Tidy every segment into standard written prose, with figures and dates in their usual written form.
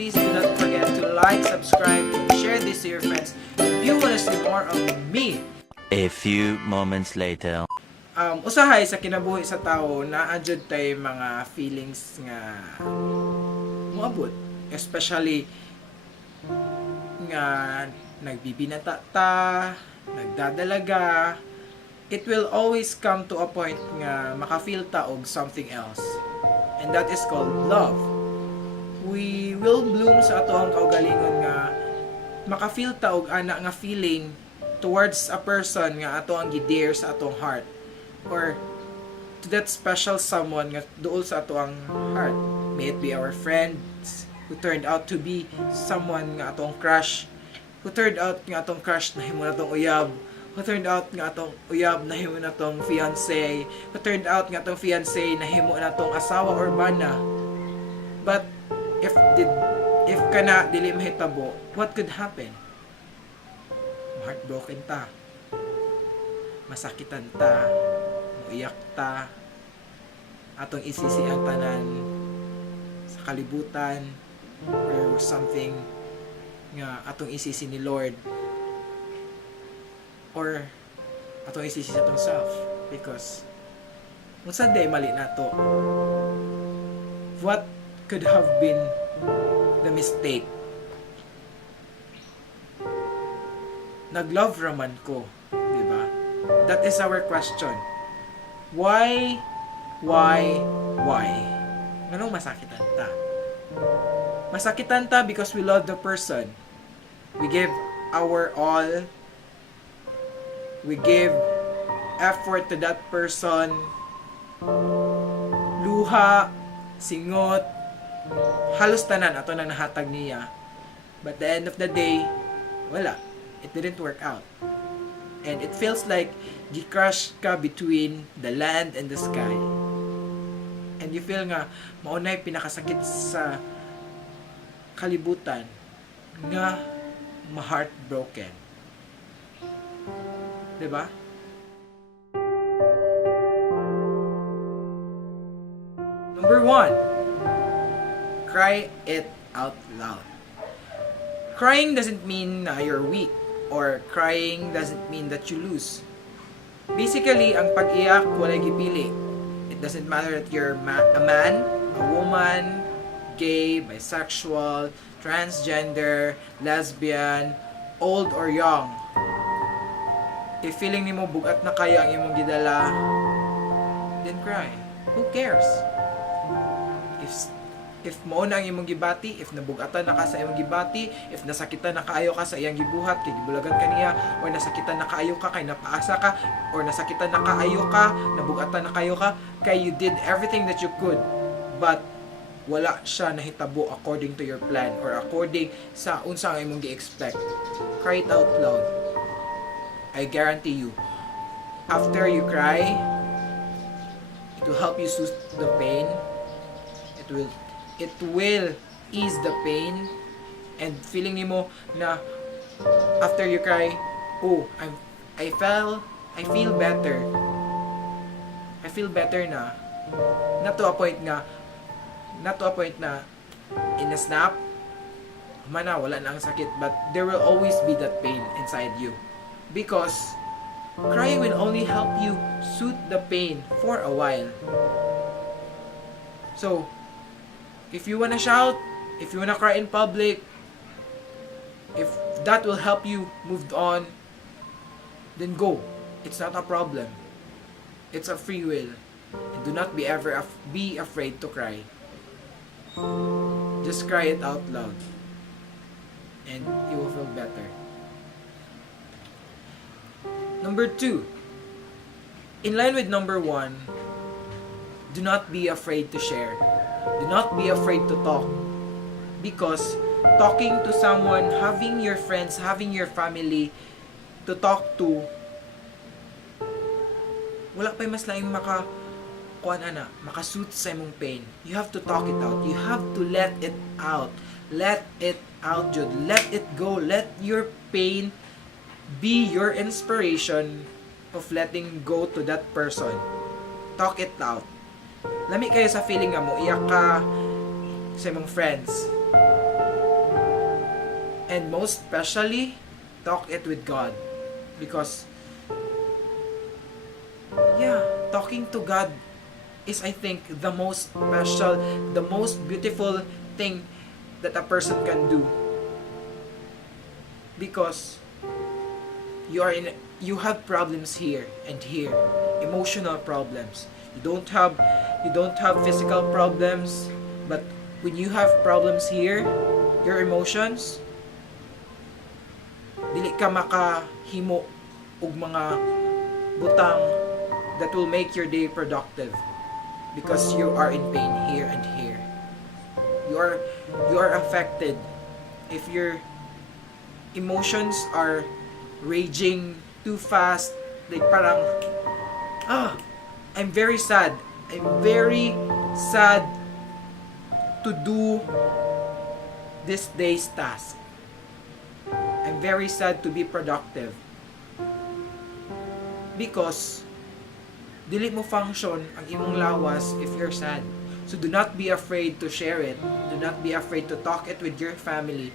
please do not forget to like, subscribe, and share this to your friends if you want to see more of me. A few moments later. Usahay sa kinabuhi sa tawo na adjud tay mga feelings nga moabot, especially nga nagbibinata ta, nagdadalaga. It will always come to a point nga maka-feel ta og something else, and that is called love. We will bloom sa atoang kaugalingon nga maka-feel ta og ana nga feeling towards a person nga ato ang gidare sa atong heart, or to that special someone nga duol sa ato ang heart. May it be our friends who turned out to be someone nga atong crush, who turned out nga atong crush na himo natong uyab, who turned out nga atong uyab na himo natong fiancé, who turned out nga atong fiancé na himo natong asawa or bana. But if kana dili mahitabo, what could happen? Heartbroken ta, masakitan ta, muiyak ta, atong isisi ang tanan sa kalibutan, or something nga atong isisi ni Lord, or atong isisi sa atong self, because unsa day mali nato. What could have been the mistake? Nag-love raman ko, di ba? That is our question. Why? Anong masakitan ta? Masakitan ta because we love the person. We give our all. We give effort to that person. Luha, singot, halos tanan ato nang nahatag niya. But at the end of the day, wala. It didn't work out. And it feels like gi-crush ka between the land and the sky. And you feel nga maunay pinakasakit sa kalibutan nga ma-heartbroken. Diba? Number 1, cry it out loud. Crying doesn't mean na you're weak, or crying doesn't mean that you lose. Basically, ang pag-iyak walay gipili. It doesn't matter that you're a man, a woman, gay, bisexual, transgender, lesbian, old or young. If feeling nimo bugat na kayo ang imong gidala, then cry. Who cares? If mao na ang imong gibati, if nabugatan na ka sa imong gibati, if nasakitan na kaayo ka sa iyang gibuhat kay gibulagan kaniya, or nasakitan na kaayo ka kay napaasa ka, or nasakitan na kaayo ka, nabugatan na kayo ka, kay you did everything that you could, but wala siya nahitabo according to your plan, or according sa unsa ang imong gi-expect. Cry it out loud. I guarantee you, after you cry, it will help you soothe the pain. It will ease the pain, and feeling nimo na after you cry, oh, I feel better. I feel better na. Not to a point na in a snap, mana wala na ang sakit, but there will always be that pain inside you. Because crying will only help you soothe the pain for a while. So, if you wanna shout, if you wanna cry in public, if that will help you move on, then go. It's not a problem. It's a free will. And do not be afraid to cry. Just cry it out loud, and you will feel better. Number 2, in line with number 1, do not be afraid to share. Do not be afraid to talk, because talking to someone, having your friends, having your family to talk to, wala pa'y mas laing makasuit sa imong pain. You have to talk it out. You have to let it out. Let it out, Jude. Let it go. Let your pain be your inspiration of letting go to that person. Talk it out. Lami kayo sa feeling nga mo, iyak ka sa imong friends. And most especially, talk it with God. Because, yeah, talking to God is, I think, the most special, the most beautiful thing that a person can do. Because you have problems here and here, emotional problems. You don't have physical problems, but when you have problems here, your emotions, dili ka makahimo og mga butang that will make your day productive, because you are in pain here and here. You are affected if your emotions are raging too fast, like parang I'm very sad to do this day's task. I'm very sad to be productive, because dili mo function ang imong lawas if you're sad. So do not be afraid to share it. Do not be afraid to talk it with your family,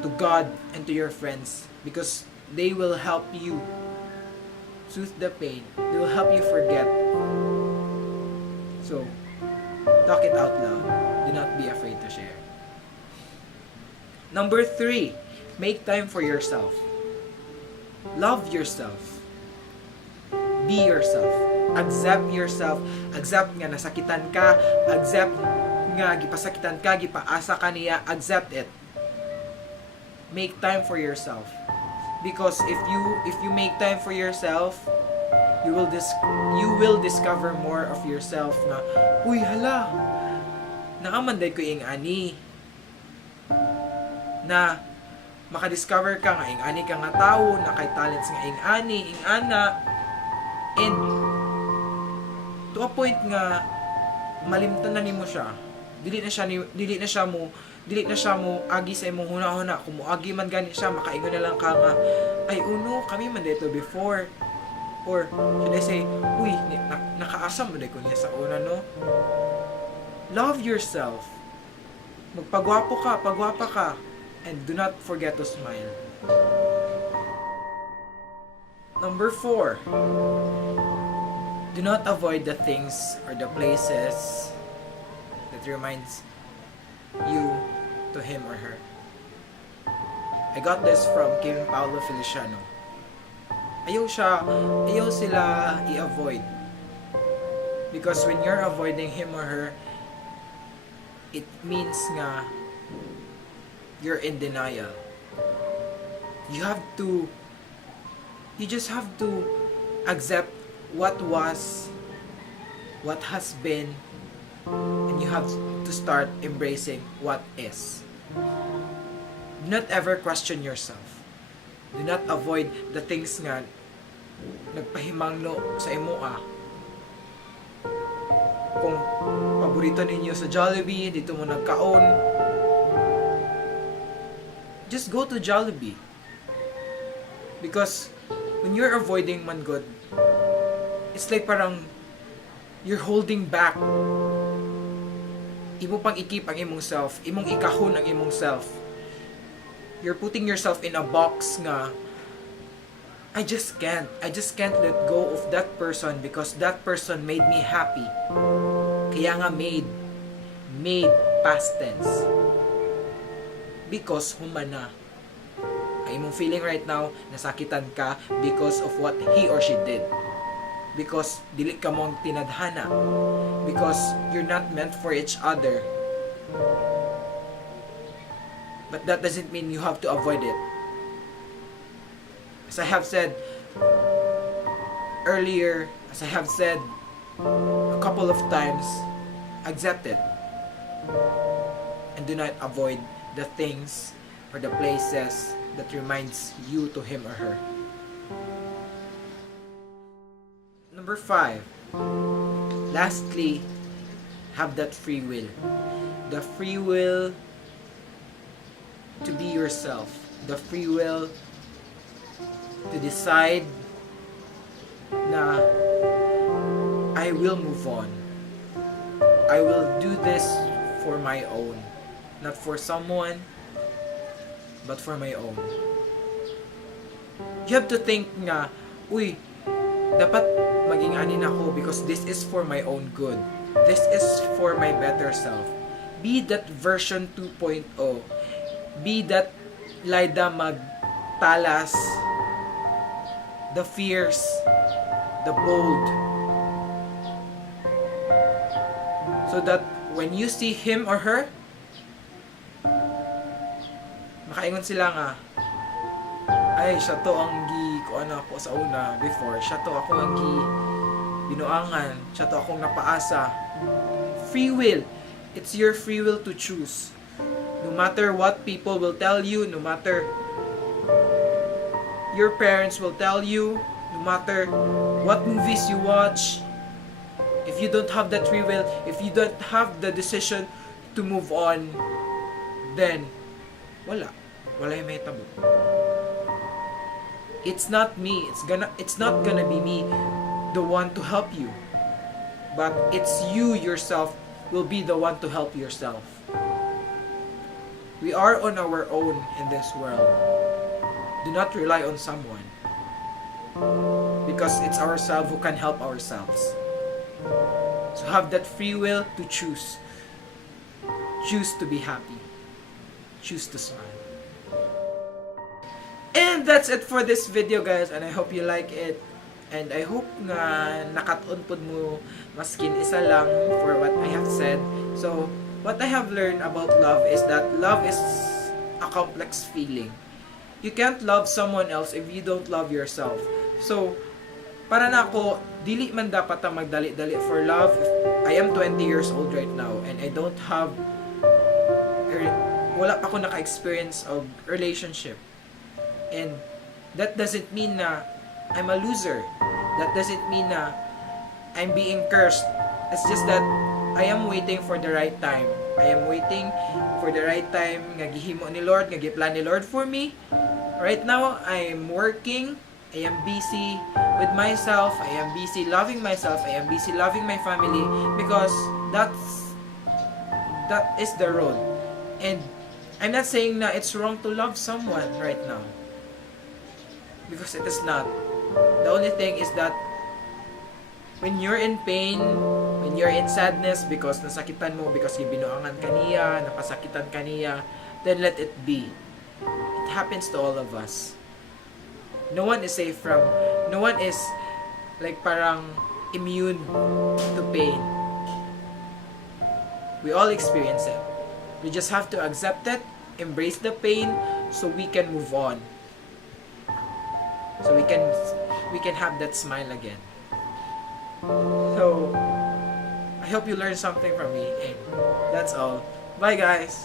to God, and to your friends, because they will help you soothe the pain. They will help you forget. So, talk it out loud. Do not be afraid to share. Number 3, make time for yourself. Love yourself. Be yourself. Accept yourself. Accept nga nasakitan ka. Accept nga gipasakitan ka, gipaasa ka niya. Accept it. Make time for yourself. Because if you make time for yourself, you will discover more of yourself na, uy, hala, nakamanday ko yung ani. Na makadiscover ka nga ing ani ka nga tawo, na kay talents nga ing ani, ing ana. And to a point nga malimtan na nimo siya. Dili na siya mo agi sa imong hunahuna. Kung moagi man gani siya, makaingon na lang ka nga, ay uno, kami man dito before. Or should I say, uy, nakaasam mo ko niya sa una, no? Love yourself. Pagwapa ka, and do not forget to smile. Number 4, do not avoid the things or the places that reminds you to him or her. I got this from King Paulo Feliciano. Ayaw sila i-avoid. Because when you're avoiding him or her, it means nga you're in denial. You just have to accept what was, what has been, and you have to start embracing what is. Do not ever question yourself. Do not avoid the things nga nagpahimangno sa imoa. Kung paborito ninyo sa Jollibee, dito mo nagkaon, just go to Jollibee. Because when you're avoiding man good, it's like parang you're holding back. Imo pang ikip ang imong self, imong ikahon ang imong self. You're putting yourself in a box nga, I just can't let go of that person because that person made me happy. Kaya nga made past tense. Because humana. Ay imong feeling right now, nasakitan ka because of what he or she did. Because dili ka mong tinadhana. Because you're not meant for each other. But that doesn't mean you have to avoid it. As I have said earlier, as I have said a couple of times, accept it. And do not avoid the things or the places that reminds you to him or her. Number 5. Lastly, have that free will. The free will to be yourself. The free will to decide na I will move on. I will do this for my own. not for someone, but for my own. You have to think nga, uy, dapat maging anin ako because this is for my own good. This is for my better self. Be that version 2.0. Be that Lyda magtalas, the fierce, the bold. So that when you see him or her, makaingon sila nga, ay, siya to ang kuan ako sa una before. Siya to ako ang binuangan. Siya to akong napaasa. Free will. It's your free will to choose. No matter what people will tell you, no matter your parents will tell you, no matter what movies you watch, if you don't have that free will, if you don't have the decision to move on, then wala yung may tabo. It's not me. It's not gonna be me, the one to help you. But it's you yourself will be the one to help yourself. We are on our own in this world. Do not rely on someone. Because it's ourselves who can help ourselves. So have that free will to choose. Choose to be happy. Choose to smile. And that's it for this video, guys, and I hope you like it, and I hope nga nakat-on pud mo maskin isa lang for what I have said. So what I have learned about love is that love is a complex feeling. You can't love someone else if you don't love yourself. So para na ako, dili man dapat ta magdali-dali for love. I am 20 years old right now and I don't have wala pa ako naka-experience of relationship. And that doesn't mean na I'm a loser. That doesn't mean na I'm being cursed. It's just that I am waiting for the right time. I am waiting for the right time nga gihimo ni Lord, nga giplan ni Lord for me. Right now, I am working. I am busy with myself. I am busy loving myself. I am busy loving my family because that is the road. And I'm not saying na it's wrong to love someone right now. Because it is not. The only thing is that when you're in pain, when you're in sadness because nasakitan mo, because gibinuangan kaniya, napasakitan kaniya, then let it be. It happens to all of us. No one is safe from, no one is like parang immune to pain. We all experience it. We just have to accept it, embrace the pain, so we can move on. So we can have that smile again. So I hope you learned something from me, and that's all. Bye, guys.